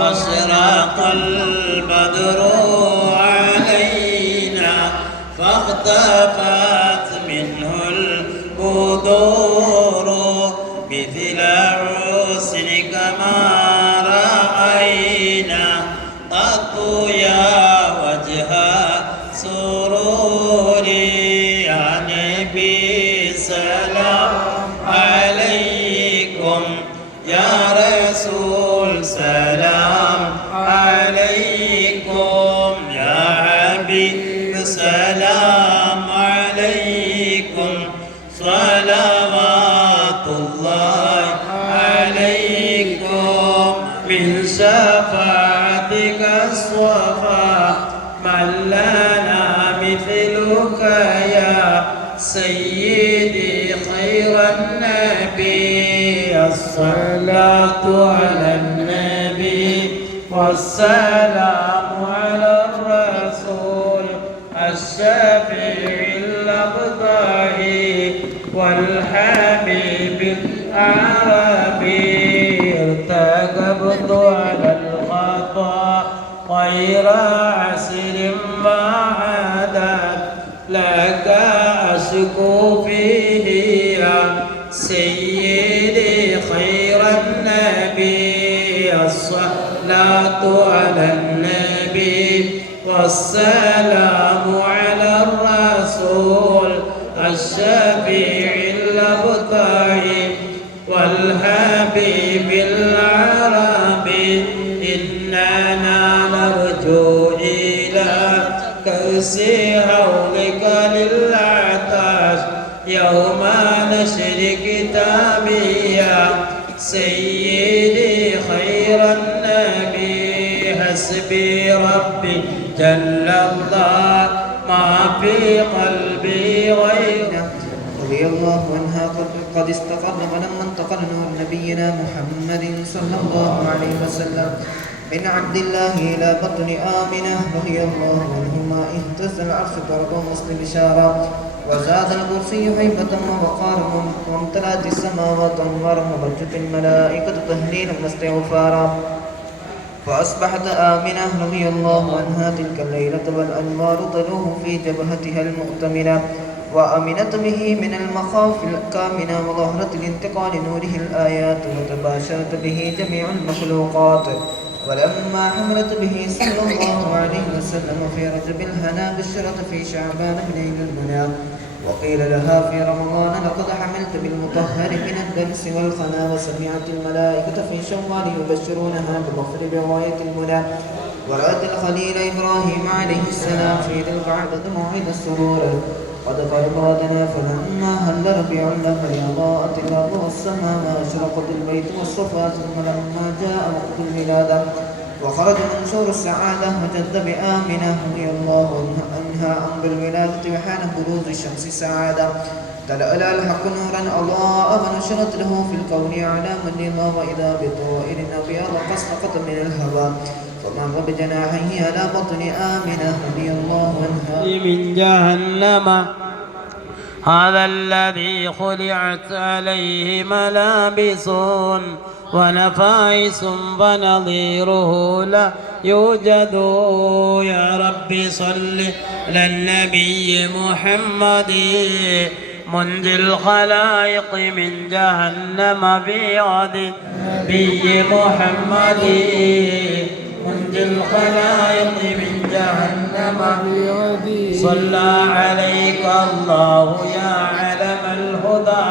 أشرق البدر علينا فاختفت منه البدور. عليكم صلوات الله عليكم من شفاعتك الصفا. من لنا مثلك يا سيدي خير النبي. الصلاة على النبي والسلام العربي ارتكبت على الخطأ غير عسر ما عادت. لك أشكو فيه يا سيدي خير النبي. الصلاة على النبي والسلام على الرسول. الشفيع والحبيب العربي إننا نرجو إلى كأس هولك للعطاش. يوم نشر كتابي سيدي خير النبي حسبي ربي جل الله ما في قلبي غيره رضي الله عنها قد, قد استقر ولما انتقل نور نبينا محمد صلى الله عليه وسلم. من عبد الله إلى بطن آمنة رضي الله عنهما اهتز العرش طرد مسلم شارا وزاد الكرسي هيبة ووقارا وامتلأت السماوات أنوارا وبجت الملائكة تهليلا واستغفارا. فأصبحت آمنة رضي الله عنها تلك الليلة والأنوار تلوه في جبهتها المؤتمنة. وأمنت به من المخاوف الكامنة وظهرت لانتقال نوره الآيات وتباشرت به جميع المخلوقات. ولما حملت به صلى الله عليه وسلم في رجب الهنا بشرت في شعبان بن المنى. وقيل لها في رمضان لقد حملت بالمطهر من الدنس والخنا وسمعت الملائكة في شوال يبشرونها بظفر بغاية المنى. ورأت الخليل إبراهيم عليه السلام في ذي القعدة موعد السرور. قد فرقاتنا فلما هل ربيع الأول أضاءت الأرض والسماء وأشرقت البيت والصفا ثم لما جاء وقت الولادة. وخرج منشور السعادة وجد بآمنة رضي الله عنها أمر الولادة وحان بروز الشمس سعادة. تلألأ الحق نورا أضاء ونشرت له في الكون أعلام الرضا وإذا بطائر أبيض سقط من الهوى. فمر بجناحيه على بطن آمنة رضي الله عنها. من جهنم. هذا الذي خلعت عليه ملابس ونفائس فنظيره لا يوجد. يا رب صل على النبي محمد. منجي الخلائق من جهنم في غد نبي محمد. الخلائق من جهنم. صلى عليك الله يا علم الهدى.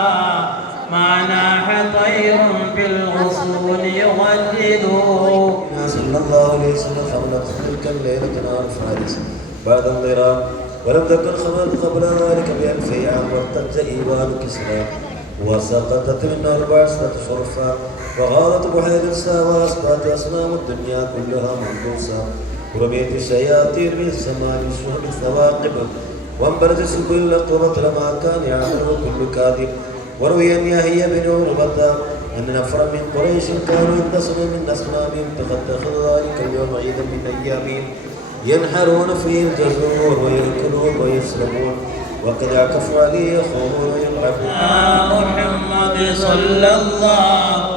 ما ناح طير في الغصون يغلد. صلى الله عليه وسلم. حملت تلك الليلة نار فارس. بعد انضرام ولم تكن خمد قبل ذلك بألف عام وارتج إيوان كسرى وسقطت من أربع سنة شرفا وغارت بحيرة ساوى أصبحت أصنام الدنيا كلها منقوصة. ورميت الشياطين من السماء بالشهب الثواقب وانبرت سبل الأقربة لما كان يعمله كل كاذب. وروي أن يحيى بن عربة أن نفرا من قريش كانوا ينتصرون من أصنامهم فقد ذلك اليوم عيدا من أيامهم ينحرون فيه الجزور ويركلون ويسلمون. وقد عكفوا عليه يخوضون ويلعبون يا محمد صلى الله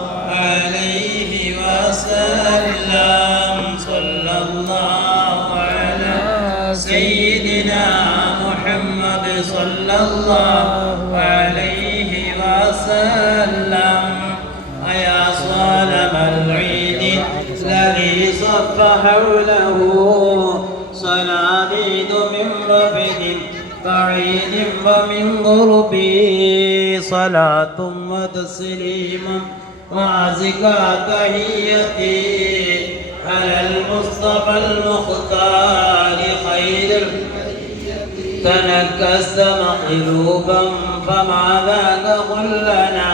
صلاة وتسليما وأزكى تحيتي على المصطفى المختار خير. تنكست مقلوبا فمع ذاك قل لنا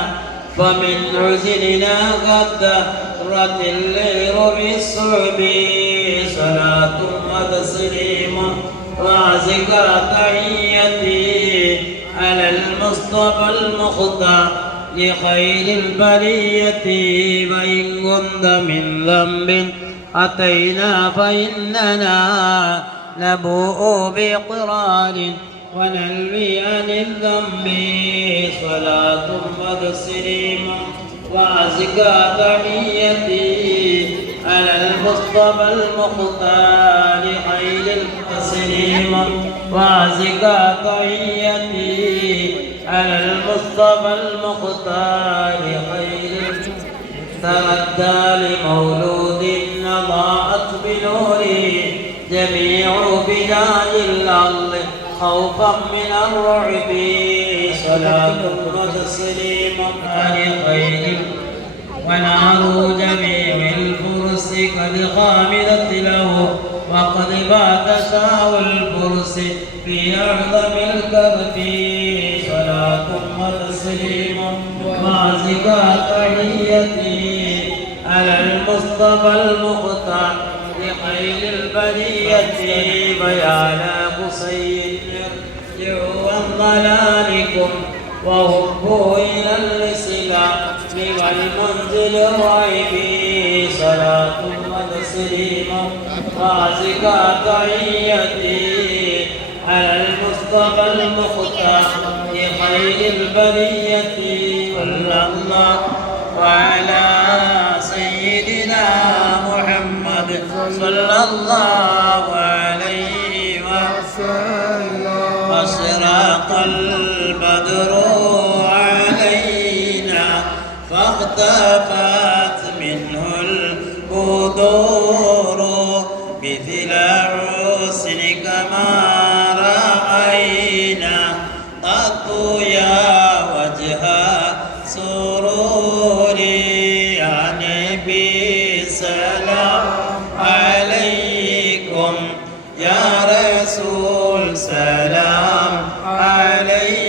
فمن حزننا قد دهرت الليل بالصعب صلاة وتسليم وأزكى تحيتي على المصطفى المختار لخير البرية وإن كنت من ذنب أتينا فإننا نبوء بإقرار ونلوي عن الذنب صلاة وتسليم وأزكى تحيتي على المصطفى المختار خير التسليم وأزكى تحيتي على المصطفى المختار خير تردى لمولود أضاءت بنوره جميع بلاد الأرض خوفا من الرعب. صلاة وتسليم عن خير. ونار جميع الفرس قد خامدت له وقد بات شاو الفرس. في أعظم الكرب صلاة وتسليم مع زكاة تحيتي على المصطفى المختار لخير البرية. بيانا قصي يرجعوا عن ضلالكم وهبوا إلى الإسلام والمنزل الريب صلاة وتسليم وازكى تحيتي على المصطفى المختار لخير البرية صلى الله وعلى سيدنا محمد صلى الله عليه وسلم. أشرق البدر علينا فاختفت يا رسول سلام عليكم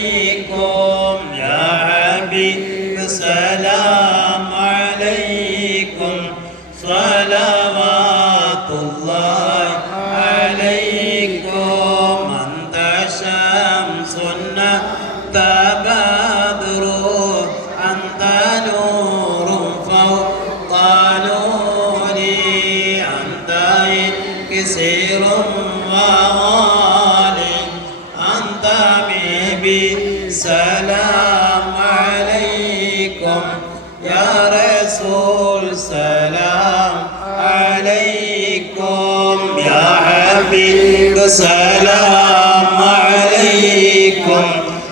حبيب سلام عليكم.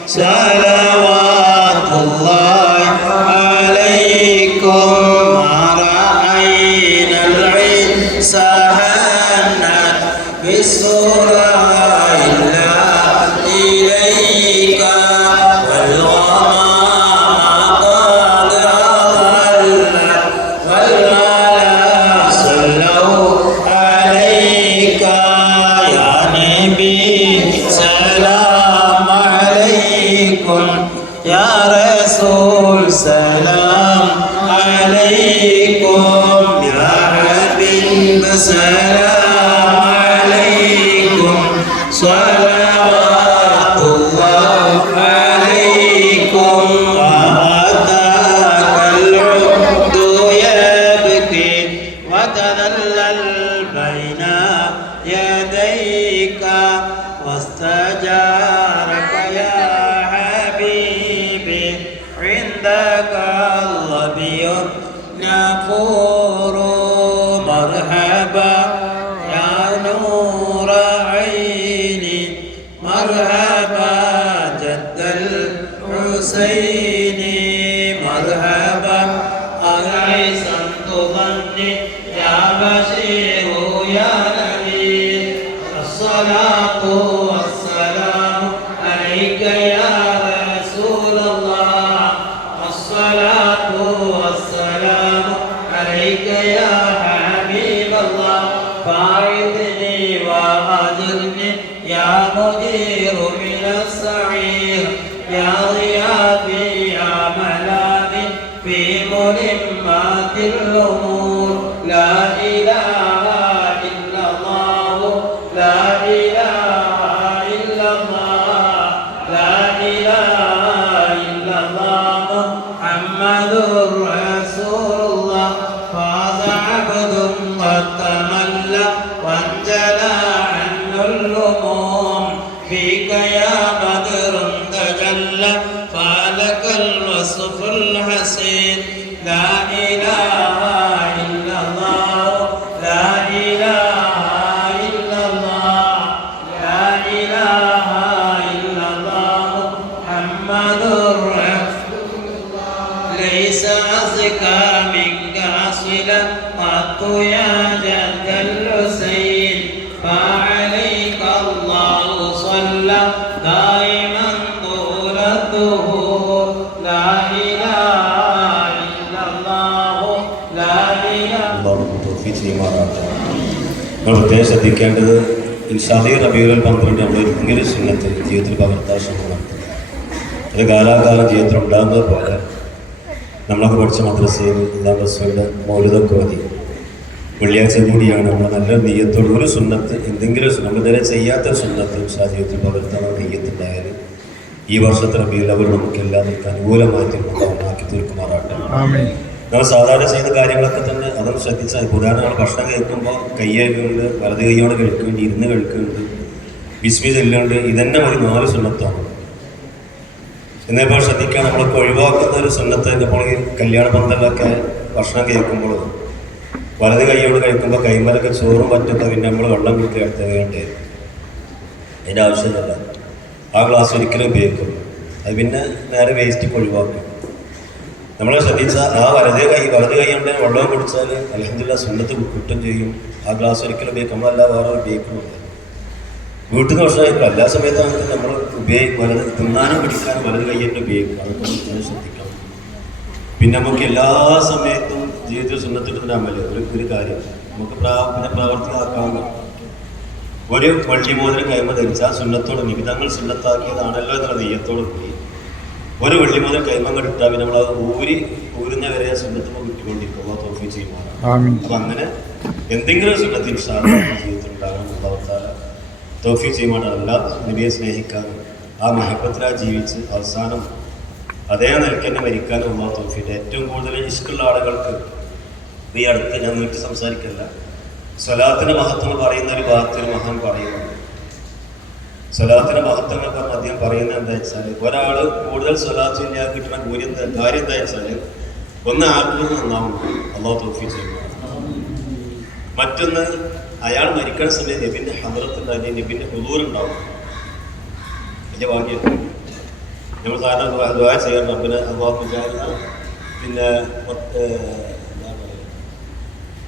صلوات سلام عليكم. يا رسول سلام عليكم. يا حبيب سلام عندك الظبي نفور فاعذني وأجرني يا مدير من السعير يا ضيافي الحسين لا إله إلا الله. لا إله إلا الله. لا إله إلا الله. محمد رسول ليس أزكى منك قط يا നമ്മൾ പ്രത്യേകം ശ്രദ്ധിക്കേണ്ടത് ഇൻഷാദി റബീഉൽ പന്ത്രണ്ട് നമ്മൾ ഒരിക്കലും ചിഹ്നത്തിൽ ജീവിതത്തിൽ പകർത്താൻ ശ്രമം അത് കാലാകാലം ജീവിതത്തിൽ ഉണ്ടാകുന്നത് പോലെ നമ്മളൊക്കെ പഠിച്ച മദ്രസയിൽ എല്ലാ റസൂലിന്റെ മൗലിതൊക്കെ മതി. വെള്ളിയാഴ്ച കൂടിയാണ് നമ്മൾ നല്ല നെയ്യത്തോട് ഒരു സുന്നത്ത് എന്തെങ്കിലും നമ്മൾ ഇതുവരെ ചെയ്യാത്ത സുന്നത്ത് ഇൻഷാ പകർത്താൻ നെയ്യത്തുണ്ടായാലും ഈ വർഷത്തെ റബീൽ അവർ നമുക്ക് എല്ലാവർക്കും അനുകൂലമായിട്ട് ഉണ്ടാക്കി തീർക്കുമാറാട്ടെ നമ്മൾ സാധാരണ ചെയ്യുന്ന കാര്യങ്ങളൊക്കെ തന്നെ അതും ശ്രദ്ധിച്ചാൽ പുരാണം നമ്മൾ ഭക്ഷണം കഴിക്കുമ്പോൾ കയ്യേക്കുന്നുണ്ട് വലത് കൈയോടെ കഴിക്കുന്നുണ്ട് ഇരുന്ന് കഴിക്കുന്നുണ്ട് ബിസ്മി ചെല്ലുന്നുണ്ട്. ഇതന്നെ ഒരു നാല് സുന്നത്താണ്. എന്നേപ്പോൾ ശ്രദ്ധിക്കാൻ നമ്മളൊക്കെ ഒഴിവാക്കുന്ന ഒരു സുന്നത്ത് ഇപ്പോൾ കല്യാണ ബന്ധങ്ങളൊക്കെ ഭക്ഷണം കഴിക്കുമ്പോൾ വലത് കൈയോട് കഴിക്കുമ്പോൾ കൈമലൊക്കെ ചോറും പറ്റുമ്പോൾ പിന്നെ നമ്മൾ വെള്ളം കുത്തി എടുത്തതുകൊണ്ട് അതിന്റെ ആവശ്യമില്ല ആ ഗ്ലാസ് ഒരിക്കലും ഉപയോഗിക്കും അത് പിന്നെ നേരെ വേസ്റ്റ് ഒഴിവാക്കും. നമ്മൾ ശ്രദ്ധിച്ച ആ വലത് കൈ വലത് കൈ കൊണ്ട് വെള്ളം കുടിച്ചാൽ അലഹദില്ല സുന്നത്ത് കിട്ടും ചെയ്യും. ആ ഗ്ലാസ് ഒരിക്കലും ഉപയോഗിക്കും നമ്മളല്ല വേറെ ഉപയോഗിക്കുന്നുണ്ട് വീട്ടിൽ നിന്ന് ഭക്ഷണം എല്ലാ സമയത്തും നമുക്ക് നമ്മൾ ഉപയോഗിക്കും വലത് തിന്നാനും പിടിക്കാനും വലത് കൈ തന്നെ ഉപയോഗിക്കും. അതൊക്കെ ശ്രദ്ധിക്കണം. പിന്നെ നമുക്ക് എല്ലാ സമയത്തും ജീവിതത്തിൽ സുന്നത്തിട്ടുണ്ടാമല്ലേ ഒരു ഒരു കാര്യം. നമുക്ക് പ്രാ പിന്നെ പ്രാവർത്തികമാക്കാൻ ഒരു വള്ളി മോതിരം കൈമ ധരിച്ചാൽ സുന്നത്തോട് നിബിധങ്ങൾ സുന്നത്താക്കിയതാണല്ലോ എന്നുള്ള നെയ്യത്തോട് കൂടി ഒരു വെള്ളി മുതൽ ഇട്ടാൽ പിന്നെ നമ്മൾ അത് ഊരി ഊരുന്ന വരെ സുന്നത്തുമ്പോൾ വിട്ടുകൊണ്ടിരിക്കും ആ തോഫി ചെയ്യുമാണ് അപ്പൊ അങ്ങനെ എന്തെങ്കിലും സുന്നത്ത് ജീവിതത്തിൽ ഉണ്ടാകണം. അള്ളാഹുത്താല തോഫി ചെയ്യുമാണല്ല നബിയെ സ്നേഹിക്കാനും ആ മഹബത്തിലാ ജീവിച്ച് അവസാനം അതേ നിലയ്ക്ക് തന്നെ മരിക്കാനും അള്ളാഹു തോഫിയുടെ ഏറ്റവും കൂടുതൽ ഇഷ്ടമുള്ള ആളുകൾക്ക് ഈ അടുത്ത് ഞാൻ നീട്ടി സംസാരിക്കില്ല. സ്വലാത്തിന്റെ മഹത്വം പറയുന്ന ഒരു ഭാഗത്തിൽ മഹാൻ പറയുന്നുണ്ട് സ്വലാത്തിന്റെ മഹത്വങ്ങൾ പറഞ്ഞ് അദ്ദേഹം പറയുന്നത് എന്താ വെച്ചാൽ ഒരാൾ കൂടുതൽ സ്വലാത്ത് ചെയ്യാൻ കിട്ടുന്ന എന്താ കാര്യം എന്താ വെച്ചാൽ ഒന്ന് ആത്മീയ നന്നാവും. അള്ളാഹു തോഫി മറ്റൊന്ന് അയാൾ മരിക്കുന്ന സമയത്ത് നബിന്റെ ഹദ്രത്തുണ്ടായി നബിന്റെ ഹുദൂറുണ്ടാവും. വലിയ ഭാഗ്യം നമ്മൾ സാധാരണ ദ്വാര ചെയ്യാൻ റബ്ബിനെ അള്ളാഹു വിചാരണ പിന്നെ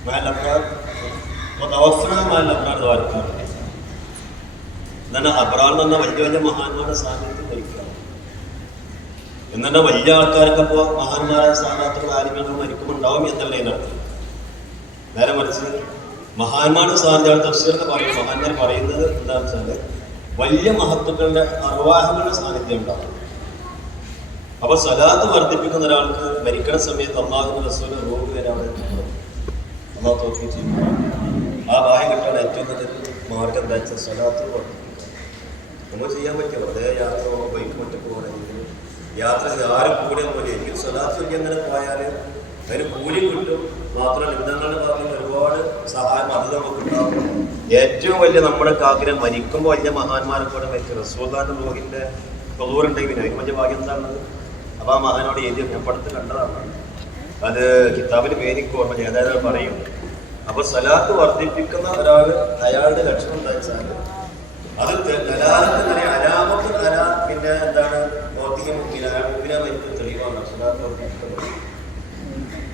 മാലബ്രാർ മാലബ്രാർ ദ്വാരക്കാറുണ്ട് എന്നാൽ അബ്രാൻ എന്ന വലിയ വലിയ മഹാന്മാരുടെ സാന്നിധ്യം മരിക്കുക എന്നാൽ വലിയ ആൾക്കാരൊക്കെ ഇപ്പോൾ മഹാന്മാരായ സ്ഥാനാർത്ഥികൾ ആരെങ്കിലും മരിക്കുമ്പോൾ ഉണ്ടാവും എന്നല്ല അതിന്റെ അർത്ഥം നേരെ മറിച്ച് മഹാന്മാരുടെ സാന്നിധ്യം തഫ്സീറൊക്കെ പറയും മഹാന്മാർ പറയുന്നത് എന്താണെന്ന് വെച്ചാൽ വലിയ മഹത്വക്കളുടെ അർവാഹങ്ങളുടെ സാന്നിധ്യം ഉണ്ടാവും അപ്പൊ സലാത്ത് വർദ്ധിപ്പിക്കുന്ന ഒരാൾക്ക് മരിക്കണ സമയത്ത് അള്ളാഹു റസൂൽ റോഡ് വരെ അവിടെ അള്ളാഹു തോഫീ ചെയ്യും. ആ ഭാഗ്യം കിട്ടാൻ ഏറ്റവും നല്ലൊരു മാർഗം എന്താ വെച്ചാൽ സലാത്ത് വർദ്ധിപ്പിക്കുക നമ്മൾ ചെയ്യാൻ പറ്റും അതേ യാത്ര ബൈക്ക് മറ്റു പോകണമെങ്കിൽ യാത്ര ആരും കൂടെ പോലെ എനിക്ക് സ്വലാത്ത് ചൊല്ലി അങ്ങനെ പോയാൽ അതിന് കൂലി കിട്ടും. മാത്രമല്ല ഇന്ധനങ്ങളുടെ ഭാഗത്ത് ഒരുപാട് സഹായം അത് നമുക്ക് ഏറ്റവും വലിയ നമ്മുടെ ആഗ്രഹം മരിക്കുമ്പോൾ വലിയ മഹാന്മാരെ കൂടെ മരിച്ചു. റസൂദാന്റെ റോഹിന്റെ കൊതൂറുണ്ടെങ്കിൽ പിന്നെ അതിന് വലിയ ഭാഗ്യം എന്താണത്? അപ്പൊ ആ മഹാനോട് എഴുതി ഞാൻ പടത്ത് കണ്ടതാണ്. അത് കിതാബിന് പേരിക്ക് ഓർമ്മ ഏതായാലും പറയും. അപ്പൊ സലാത്ത് വർദ്ധിപ്പിക്കുന്ന ഒരാൾ അയാളുടെ ലക്ഷണം എന്താ വെച്ചാൽ അത് കലാലത്ത് നിറയെ തല കല പിന്നെ എന്താണ്? മുക്കിന മുക്കിന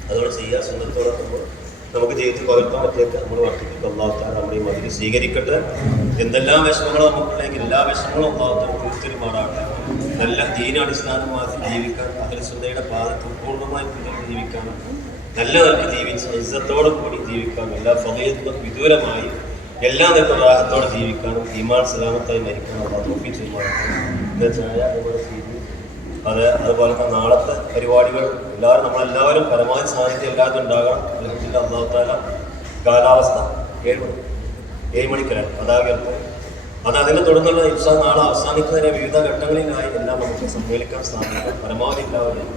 അതോടെ ചെയ്യാൻ സുഹൃത്തോടൊപ്പം നമുക്ക് ജീവിതത്തിൽ പകർത്താൻ പറ്റിയൊക്കെ നമ്മൾ വർദ്ധിപ്പിക്കും. അള്ളാഹുത്താൻ നമ്മുടെ ഈ മതിരി സ്വീകരിക്കട്ടെ. എന്തെല്ലാം വിഷമങ്ങളും നമുക്കുണ്ടെങ്കിൽ എല്ലാ വിഷമങ്ങളും അള്ളാഹുത്താൻ തീർച്ചയായിട്ടുമാറാകട്ടെ നല്ല ദീനാടിസ്ഥാനമാക്കി ജീവിക്കാൻ അഖിലസുന്നയുടെ പാദത്തിൽ പൂർണമായി പിന്നീട് ജീവിക്കാനും നല്ല നിലയ്ക്ക് ജീവിച്ച് ഇസ്സത്തോടു കൂടി ജീവിക്കാനും എല്ലാ ഫലയത്തിനും വിദൂരമായി എല്ലാ നിലക്കും റാഹത്തോടെ ജീവിക്കാനും ഈമാൻ സലാമത്തായി മരിക്കാനും അള്ളാഹ് തോപ്പിച്ചു ചെയ്യുവാനും അത് അതുപോലെ തന്നെ നാളത്തെ പരിപാടികൾ എല്ലാവരും നമ്മളെല്ലാവരും പരമാവധി സാന്നിധ്യം എല്ലാവരും ഉണ്ടാകണം. അല്ലെങ്കിൽ അള്ളാഹുത്താല കാലാവസ്ഥ ഏഴ് മണി ഏഴ് മണിക്കലാണ് അതാകെ ഉയർത്തൽ അത് അതിനെ തുടർന്നുള്ള ഇൻഷാ നാളെ അവസാനിക്കുന്നതിനെ വിവിധ ഘട്ടങ്ങളിലായി എല്ലാം നമുക്ക് സമ്മേളിക്കാൻ സാധിക്കും. പരമാവധി എല്ലാവരും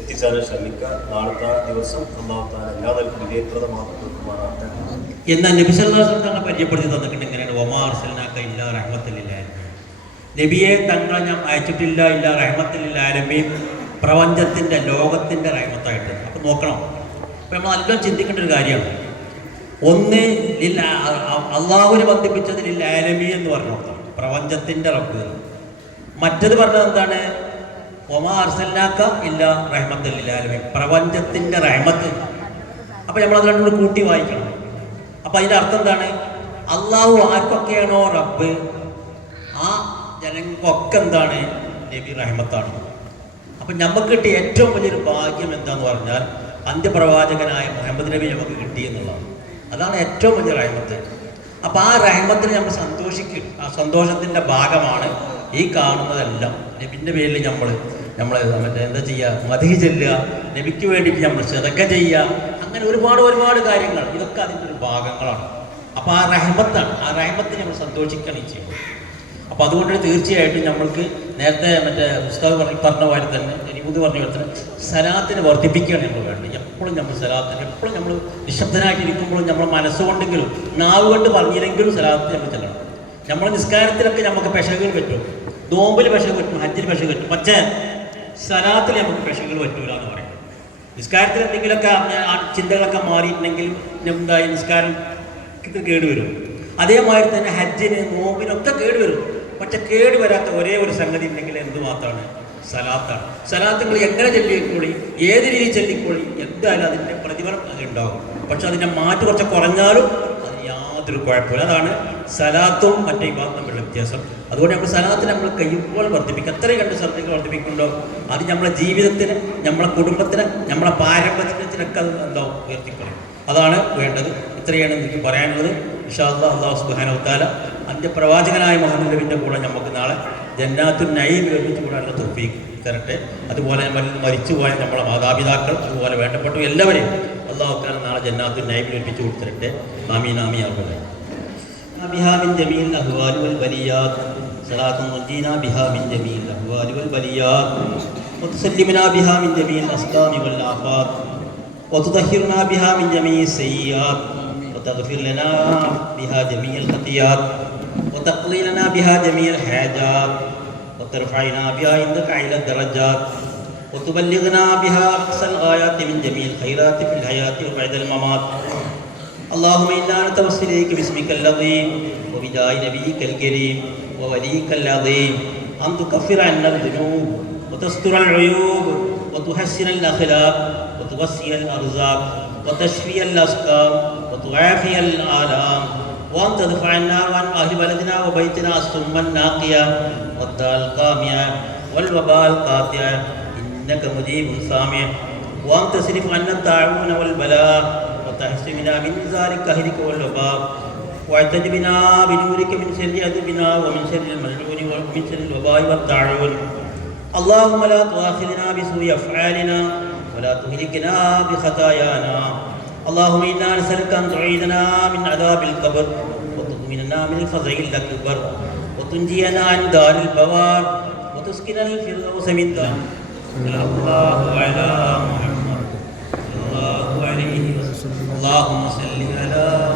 എത്തിച്ചേരാൻ ശ്രമിക്കുക. നാളത്തെ ദിവസം അള്ളാഹുത്താല എല്ലാ നിലക്കും വിജയപ്രദമാക്കുമാറാകട്ടെ എന്നാൽ നബി വസല്ലം തങ്ങളെ പരിചയപ്പെടുത്തി തന്നിട്ടുണ്ട് ഇങ്ങനെയാണ്. ഒമാർ അർസൽനാക്ക ഇല്ല റഹ്മത്തിലില്ലായിരുന്നു നബിയെ തങ്ങളെ ഞാൻ അയച്ചിട്ടില്ല ഇല്ല റഹ്മത്തില്ല ആലമീൻ പ്രപഞ്ചത്തിന്റെ ലോകത്തിന്റെ റഹ്മത്തായിട്ട്. അപ്പം നോക്കണം. അപ്പം നമ്മൾ നല്ല ചിന്തിക്കേണ്ട ഒരു കാര്യമാണ്. ഒന്ന് അള്ളാഹുവിനെ ബന്ധിപ്പിച്ചത് ലിൽ ആലമി എന്ന് പറഞ്ഞു പ്രപഞ്ചത്തിന്റെ റബ്ബ് മറ്റത് പറഞ്ഞത് എന്താണ്? ഒമാ അർസല്ലാക്ക ഇല്ല റഹ്മത്തില്ല ആലമീൻ പ്രപഞ്ചത്തിന്റെ റഹ്മത്ത്. അപ്പം നമ്മൾ അത് രണ്ടും കൂടി കൂട്ടി വായിക്കണം. അപ്പം അതിന്റെ അർത്ഥം എന്താണ്? അള്ളാഹു ആർക്കൊക്കെയാണോ റബ്ബ്? ആ ജനങ്ങൾക്കൊക്കെ എന്താണ്? നബി റഹ്മത്താണ്. അപ്പൊ നമുക്ക് കിട്ടിയ ഏറ്റവും വലിയൊരു ഭാഗ്യം എന്താന്ന് പറഞ്ഞാൽ അന്ത്യപ്രവാചകനായ മുഹമ്മദ് നബി നമുക്ക് കിട്ടി എന്നുള്ളതാണ്. അതാണ് ഏറ്റവും വലിയ റഹ്മത്ത്. അപ്പൊ ആ റഹ്മത്തിന് നമ്മൾ സന്തോഷിക്കും ആ സന്തോഷത്തിന്റെ ഭാഗമാണ് ഈ കാണുന്നതെല്ലാം. നബിന്റെ പേരിൽ നമ്മൾ നമ്മൾ മറ്റേ എന്താ ചെയ്യുക മതി ചെല്ലുക. നബിക്ക് വേണ്ടിയിട്ട് നമ്മൾ ചെതക്ക ചെയ്യുക. അങ്ങനെ ഒരുപാട് ഒരുപാട് കാര്യങ്ങൾ. ഇതൊക്കെ അതിന്റെ ഒരു ഭാഗങ്ങളാണ്. അപ്പോൾ ആ റഹ്മത്താണ്. ആ റഹ്മത്തിന് നമ്മൾ സന്തോഷിക്കണം ചെയ്യുന്നത്. അപ്പോൾ അതുകൊണ്ട് തീർച്ചയായിട്ടും നമ്മൾക്ക് നേരത്തെ മറ്റേ പുസ്തകം പറഞ്ഞ പറഞ്ഞ പോലെ തന്നെ എനിമുത് പറഞ്ഞ പോലെ തന്നെ സലാത്തിനെ വർദ്ധിപ്പിക്കുകയാണ് നമ്മൾ വേണ്ടത്. എപ്പോഴും നമ്മൾ സലാത്തിന് എപ്പോഴും നമ്മൾ നിശബ്ദനായിട്ടിരിക്കുമ്പോഴും നമ്മൾ മനസ്സുകൊണ്ടെങ്കിലും നാവ് കൊണ്ട് പറഞ്ഞില്ലെങ്കിലും സലാത്ത് നമ്മൾ ചെല്ലണം. നമ്മൾ നിസ്കാരത്തിലൊക്കെ നമുക്ക് പെശകുകൾ പറ്റും. നോമ്പിൽ പെശക് പറ്റും ഹജ്ജിൽ പെശക് പറ്റും. പക്ഷേ സലാത്തിൽ നമുക്ക് പെശകുകൾ പറ്റൂല എന്ന് പറയും. നിസ്കാരത്തിൽ എന്തെങ്കിലുമൊക്കെ ആ- ചിന്തകളൊക്കെ മാറിയിട്ടുണ്ടെങ്കിൽ എന്തായി? നിസ്കാരം കേടുവരും അതേമാതിരി തന്നെ ഹജ്ജിന് നോമ്പിനൊക്കെ കേടുവരും പക്ഷെ കേടുവരാത്ത ഒരേ ഒരു സംഗതി ഉണ്ടെങ്കിൽ എന്ത് മാത്രമാണ്? സലാത്താണ്. സലാത്ത് നിങ്ങൾ എങ്ങനെ ചെല്ലിക്കോളി? ഏത് രീതിയിൽ ചെല്ലിക്കോളി? എന്തായാലും അതിന്റെ പ്രതിഫലം അതിലുണ്ടാകും പക്ഷെ അതിന്റെ മാറ്റ് കുറച്ച് കുറഞ്ഞാലും അതിന് യാതൊരു കുഴപ്പമില്ല. അതാണ് സലാത്തും മറ്റേ ഭാഗം വ്യത്യാസം. അതുകൊണ്ട് നമ്മൾ സലാത്തിന് നമ്മൾ കഴിയുമ്പോൾ വർദ്ധിപ്പിക്കുക എത്രയും കണ്ട് ശ്രദ്ധകൾ വർദ്ധിപ്പിക്കുന്നുണ്ടോ? അത് നമ്മളെ ജീവിതത്തിന് നമ്മളെ കുടുംബത്തിന് നമ്മളെ പാരമ്പര്യത്തിനൊക്കെ അത് എന്താവും ഉയർത്തിക്കൊള്ളും. അതാണ് വേണ്ടത്. ഇത്രയാണ് എനിക്ക് പറയാനുള്ളത്. ഇഷാദ് അള്ളാഹു സുബാനവത്താല അന്ത്യപ്രവാചകനായ മുഹമ്മദ് നബിന്റെ കൂടെ നമുക്ക് നാളെ ജന്നാത്തു നൈം ഒരുമിച്ച് കൂടാനുള്ള തൊഫീക്ക് തരട്ടെ. അതുപോലെ മരിച്ചു മരിച്ചുപോയ നമ്മളെ മാതാപിതാക്കൾ അതുപോലെ വേണ്ടപ്പെട്ട എല്ലാവരെയും അള്ളാഹു നാളെ ജന്നാത്തു നൈം ഒരുമിച്ച് കൊടുത്തരട്ടെ നാമി നാമി ആർക്കട്ടെ بها من جميع الأهوال والبليات. صلاة تنجينا بها من جميع الأهوال والبليات. وتسلمنا بها من جميع الأسقام والآفات. وتطهرنا بها من جميع السيئات. وتغفر لنا بها جميع الخطيئات. وتقضي لنا بها جميع الحاجات. وترفعنا بها عندك أعلى الدرجات. وتبلغنا بها أقصى الغايات من جميع الخيرات في الحياة وبعد الممات. اللهم إنا نتوسل إليك باسمك العظيم وبجاه نبيك الكريم ووليك العظيم. أن تكفر عنا الذنوب وتستر العيوب وتحسن الأخلاق وتوسع الأرزاق وتشفي الأسقام وتعافي الآلام. وأن تدفع عنا وعن أهل بلدنا وبيتنا السم الناقية والداء القامية والوباء القاطع إنك مجيب سامع. وأن تصرف عنا الطاعون والبلاء وتحسبنا من ذلك أهلك والوباء واعتجبنا بنورك من شر أدبنا ومن شر الملعون ومن شر الوباء والطاعون اللهم لا تؤاخذنا بسوء أفعالنا ولا تهلكنا بخطايانا. اللهم إنا نسألك أن تعيذنا من عذاب القبر وتؤمننا من الفزع الأكبر وتنجينا عن دار البوار وتسكن الفردوس من دار. الله على محمد صلى الله عليه وسلم اللهم صل على